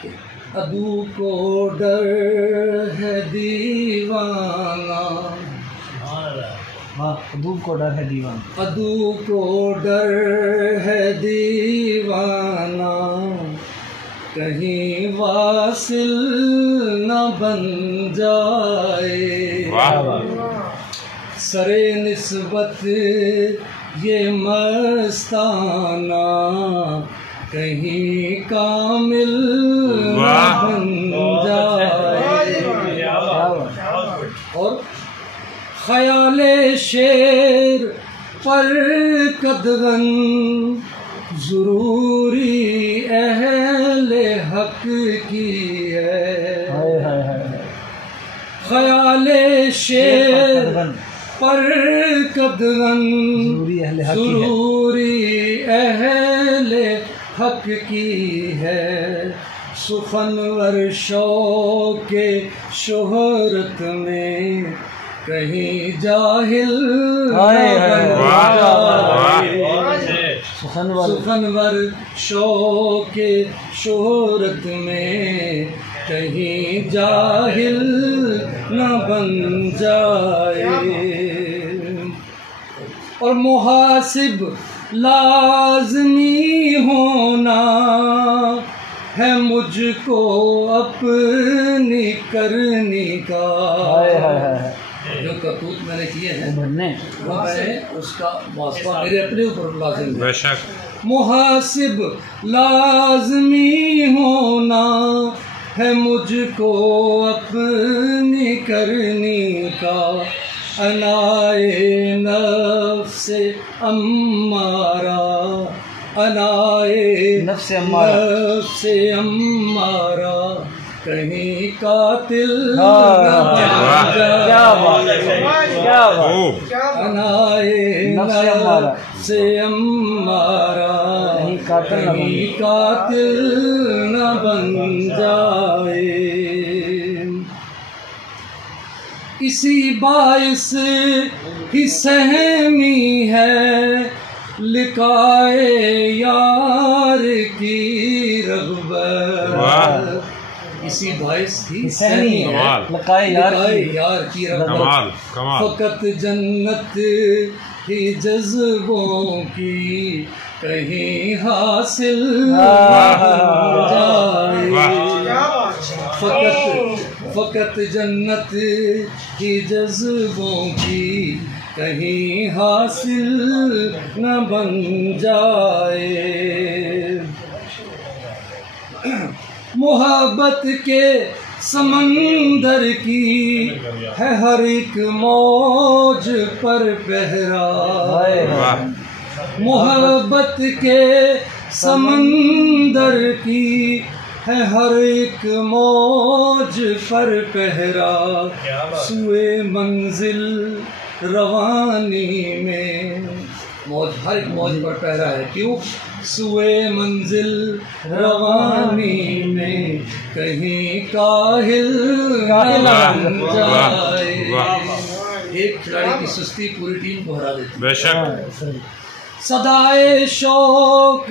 अदू को डर है दीवाना, हाँ अदू को डर है दीवाना, अदू को डर है दीवाना, कहीं वासिल न बन जाए। सरे निस्बत ये मस्ताना, कहीं कामिल न बन जाए। और ख्याले शेर पर कदगन, ज़रूरी अहले हक की है। ख्याले शेर पर कदगन, ज़रूरी अहले हक की है। सुखनवर शौक़े शोहरत में, कहीं जाहिल सुखनवर शौक़े शोहरत में, कहीं जाहिल न बन जाए। और मुहासिब लाज़मी होना है मुझको अपनी करनी का। जो करतूत मैंने किए हैं वो मैंने उसका वास्ता मेरे अपने ऊपर लाजिम है। बेशक मुहासिब लाज़मी होना है मुझको अपनी करनी का। अनाए नफ्से अम्मारा, अनाए नफ्से अम्मारा, कहीं कातिल अनाए नफ्से अम्मारा, कहीं कातिल न बन जाए। इसी बाइस ही सहमी है लिकाए यार की रग़बत। इसी बाइस ही सहमी है लिकाए यार की रग़बत। फ़कत जन्नत ही जज्बों की, कहीं हासिल जाए। फ़कत जन्नत ही जज्बों की, कहीं हासिल न बन जाए। मोहब्बत के समंदर की है हर एक मौज पर पहरा। मोहब्बत के समंदर की है हर एक मौज पर पहरा। सुए मंजिल रवानी में, मौज हर एक मौज पर पहरा है। क्यों? सुए मंजिल रवानी में, कहीं काहिल न जाए। एक खिलाड़ी की सुस्ती पूरी टीम को हरा देती है। बेशक सदाए शौक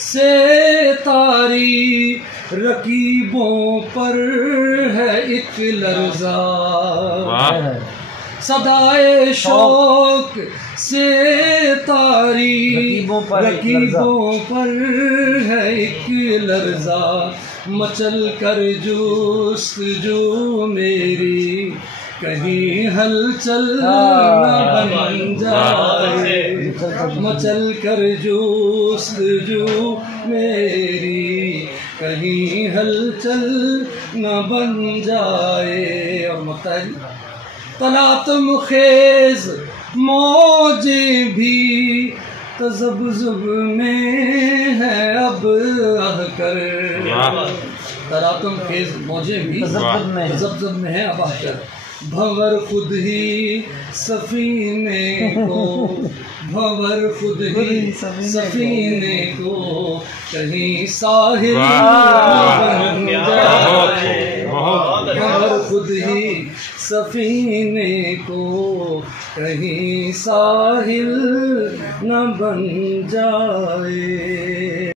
से तारी, रकीबों पर है एक लर्जा। सदाए शौक से तारी, रकीबों पर है एक लर्जा। मचल कर जुस्तजू मेरी, कहीं हलचल न बन जाए। मचल कर जुस्तजू मेरी, कहीं हलचल न बन जाए। और मतलब तलातम खेज मौजे भी तज़ब्ज़ुब में है अब आकर। तलातम खेज मौजे भी तज़ब्ज़ुब में है अब आकर। भंवर खुद ही सफीने को, भंवर खुद ही सफीने को, कहीं साहिल बन जाए। भंवर खुद ही सफीने को, कहीं साहिल न बन जाए।